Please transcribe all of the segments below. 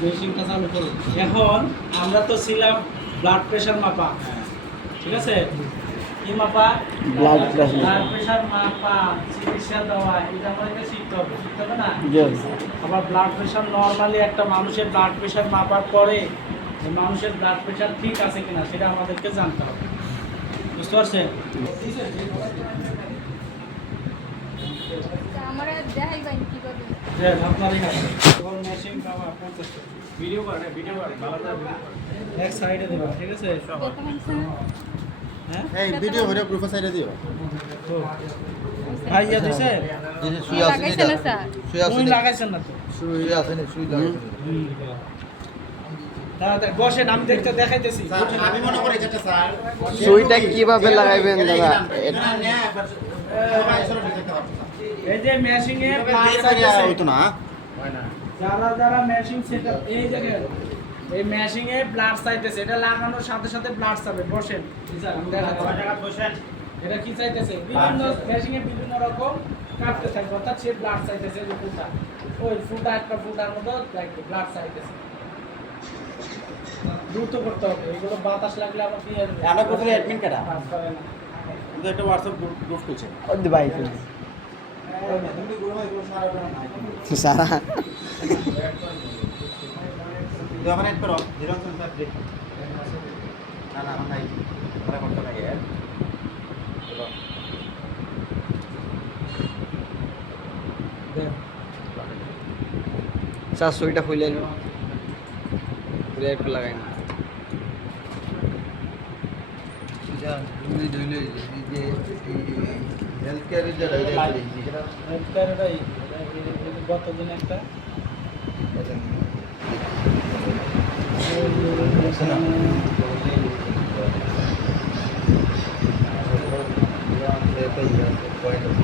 মেশিনটা চালু করুন। এখন আমরা তো ছিলাম ব্লাড প্রেশার মাপা, ঠিক আছে? কি মাপা? Blood pressure. ব্লাড প্রেশার মাপা, চিকিৎসা দেওয়া, এটা আমাদেরকে শিখতে হবে না? আবার ব্লাড প্রেশার নর্মালি একটা মানুষের ব্লাড প্রেশার মাপার পরে যে মানুষের ব্লাড প্রেশার ঠিক আছে কিনা সেটা আমাদেরকে জানতে হবে, বুঝতে পারছেন? আমার দেখাই বাইন কিভাবে যে আপনারই কাছে তোমার মেশিন পাওয়া 50 টাকা। ভিডিও করে ভালো করে এক সাইডে দেবা, ঠিক আছে? হ্যাঁ এই ভিডিও করে গ্রুপে সাইডে দিও। ভাই ইয়া দিছে? দিছে সুই লাগাইছে না স্যার সুই লাগাইছেন না তো? সুই আছে না সুই লাগাইছে। দাদা বসেন, আমি দেখাইতেছি। আমি মনে করি এটা স্যার সুইটা কিভাবে লাগাইবেন দাদা? সবাই সরো দেখতে পাচ্ছ। এই যে মেশিনে হইতো না যারা মেশিন সেটআপ, এই দেখেন এই মেশিনে ব্লাড চাইতেছে, এটা লাগানোর সাথে সাথে ব্লাড চাবে। বসেন বসেন, এটা কি চাইতেছে? বিভিন্ন মেশিনে বিভিন্ন রকম কাটতে থাকবে, অর্থাৎ সে ব্লাড চাইতেছে। যে ফুটা, ওই ফুটা একটা ফুটার মতো ব্লাড চাইতেছে, দ্রুত করতে হবে। এগুলো বাতাস লাগলে আবার কি হবে? আমরা গ্রুপের অ্যাডমিন কাটা কাজ করে না। কিন্তু একটা হোয়াটসঅ্যাপ গ্রুপ খুলছে ওই ভাই সারা তো আমরা এড করো 073 না না আমরা নাই আমরা করতে লাগে চলো দেখ, স্যার সুইটা খুলে একটু লাগাই না। হেলথ কেয়ারের যেটা হেল্পকারটাই গতদিন একটা পয়েন্ট লাগে।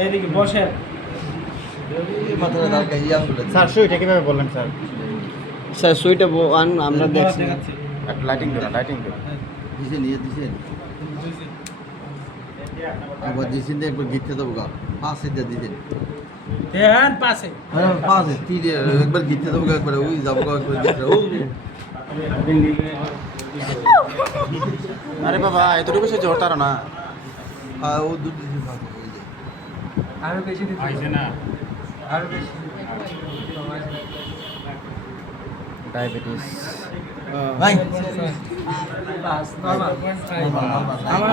এইদিকে বসেন। স্যার সুইটা কিভাবে বললেন স্যার? স্যার সুইটা আমরা দেখছি। দেখাচ্ছি। একটা লাইটিং করো দিছেন দিছেন একবার দিছেন একবার গিটতে দেবো গা পাশে দিয়ে দিছেন ধ্যান পাশে। হ্যাঁ পাশে তীরে একবার গিটতে দেবো গা একবার ওই যাবো গা একবার গিটতে ও আরে বাবা এতটুকু সে জোর তারা না ও দুধ দিছে পাশে ওই যে আরো বেশি দিতে আইছে না, আরো বেশি। ডায়াবেটিস ভাই আমার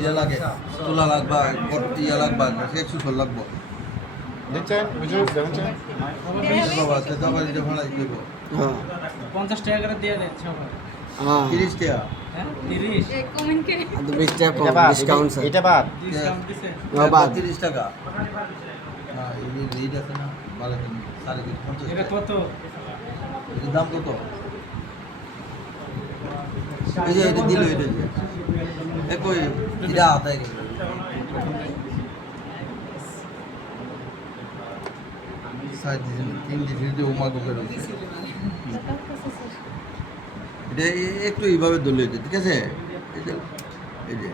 ইয়া লাগে তুলা লাগবা ইয়া লাগবা একশো ফল লাগবো দেখছেন বুঝুন দেখছেন বাবা সেটা আবার এটা ভাড়া দিব হ্যাঁ 50 টাকা করে দিয়ে দেন সবাই। হ্যাঁ 30 টাকা হ্যাঁ 30 কমেন্ট করে তো 20 টাকা কম ডিসকাউন্ট স্যার। এটা বাদ ডিসকাউন্ট দিছে। বাদ 30 টাকা হ্যাঁ এই রেট আছে না ভালো দিন 50 এটা কত? এর দাম কত এই যে এটা দিল এটা যে একই এটা আতাই গেল সাইড দিন 3 দিন দিয়ে উমা করে এটা একটু এইভাবে দলে দিতে ঠিক আছে এই যে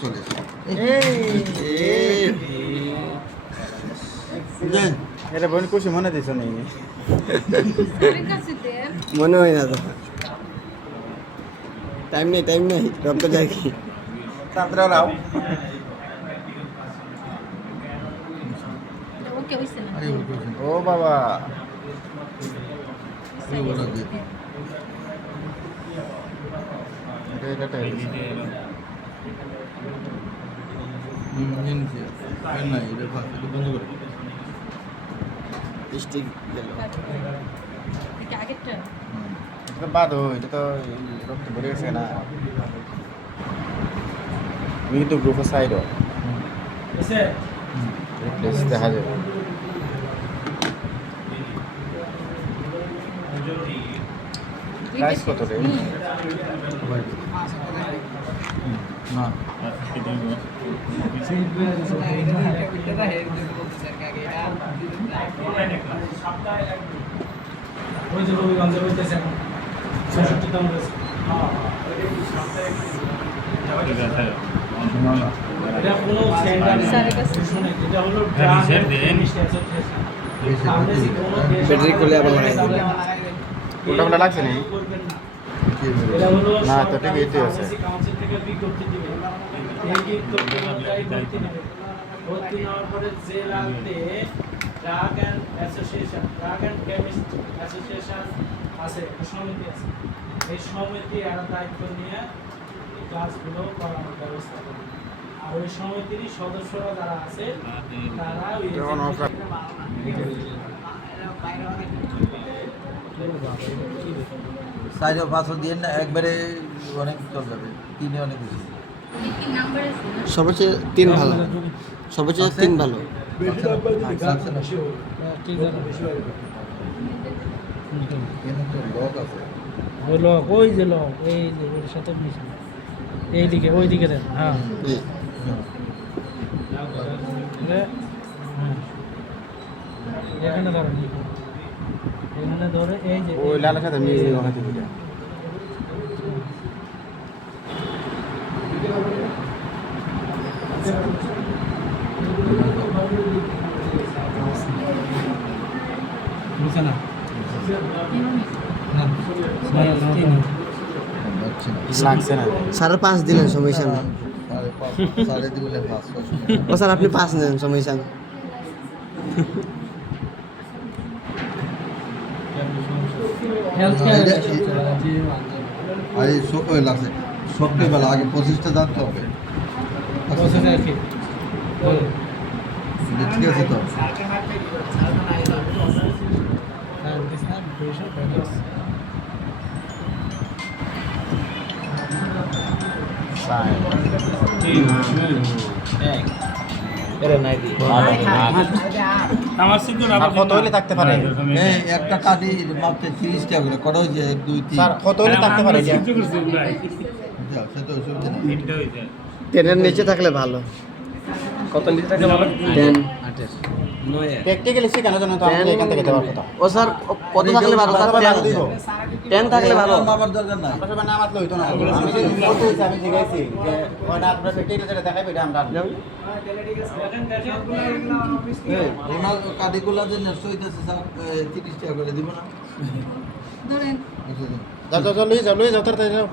চলে এটা বোন খুশি মনে দিছ নি স্যারের কাছে দেন মনে হয় না তো। টাইম নেই রক্ত যায় কি তান্ত্রা লাও ওকে হইছে না ও বাবা এটা না এটা বন্ধ করে স্টিক গেল। এটা আগেরটা এটা বাদ এটা তো রক্ত ভরে গেছে না আমি কিন্তু গ্রুপের সাইড বুঝছে? রিপ্লেস দেখা যাবে প্রাইস কত রে না সপ্তাহে একদিন ওই যে রবিগঞ্জে হইতেছে এখন 66তম রয়েছে এটা কোনো স্ট্যান্ডার্ড শুনে এটা হলো ব্যাটারি খুলে আবার লাগাই দিল। উল্টাপাল্টা লাগছে নি? এটা হলো না, তো ঠিকই তো আছে। কাউন্সিল থেকে বিজ্ঞপ্তি দিবে এই বিজ্ঞপ্তি অনুযায়ী ভর্তি নেবে ভর্তি নেওয়ার পরে যে রাতে drug and association drug and chemist association আছে একটা সমিতি আছে এই সমিতি এরা দায়িত্ব নিয়ে এই ক্লাসগুলো করানোর ব্যবস্থা করে আর ওই সমিতির সদস্যরা যারা আছে তারা ওই যেমন অফ- সাইডে পাঁচশো দিয়ে না একবারে অনেক চল যাবে তিনে অনেক বেশি কি নাম্বার আছে না সবচেয়ে 3 ভালো, সবচেয়ে 3 ভালো। লাগছে না ঠিক আছে এখানে তো লক আছে ওই লোক ওই যে লোক এই যে ওর সাথে মিশে এইদিকে ওই দিকে দেন হ্যাঁ জি। এখানে ধরেন এখানে ধরে এই যে ওই লালের সাথে মিল হয়তো দুটো। বুঝছে না লাগছে না লাগছে না। 5.5 দিলেন সমস্যা না। সাড়ে দিবলে পাঁচ ও স্যার আপনি 5 নেন সমস্যা না। হেলথ আর এই সব লাগছে সবকে বেলা আগে 25টা জানতে হবে ঠিক আছে তো আর কত হইলে থাকতে পারে? এই একটা কাঠি মাপতে 30 টাকা করে কত হয়েছে 1 2 3 স্যার কত হইলে থাকতে পারে এটা? সে তো অসুবিধা নেই 10 এর নিচে থাকলে ভালো। কত লিটার থাকলে ভালো? 10 প্র্যাকটিক্যালি শেখানোর জন্য তো আমাদের এখান থেকে দেওয়ার কথা। ও স্যার কত থাকলে ভালো স্যার? 10 থাকলে ভালো। মাপার দরকার নাই আপনার সবাই নাম আসলে হইতো না। আমি যে কত হইছে আমি জিজ্ঞাসি যে ওটা আপনার প্র্যাকটিক্যালি যেটা দেখাইবে এটা আমরা আনবো। ওনার কাঠিগুলা যে নষ্ট হইতেছে স্যার 30 টাকা করে দিব না ধরেন যাও যাও যাও লয়ে যাও তাড়াতাড়ি যাও।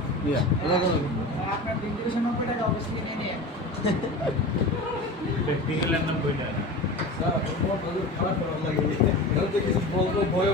খারাপ লাগে কিছু বলবো ভয়ও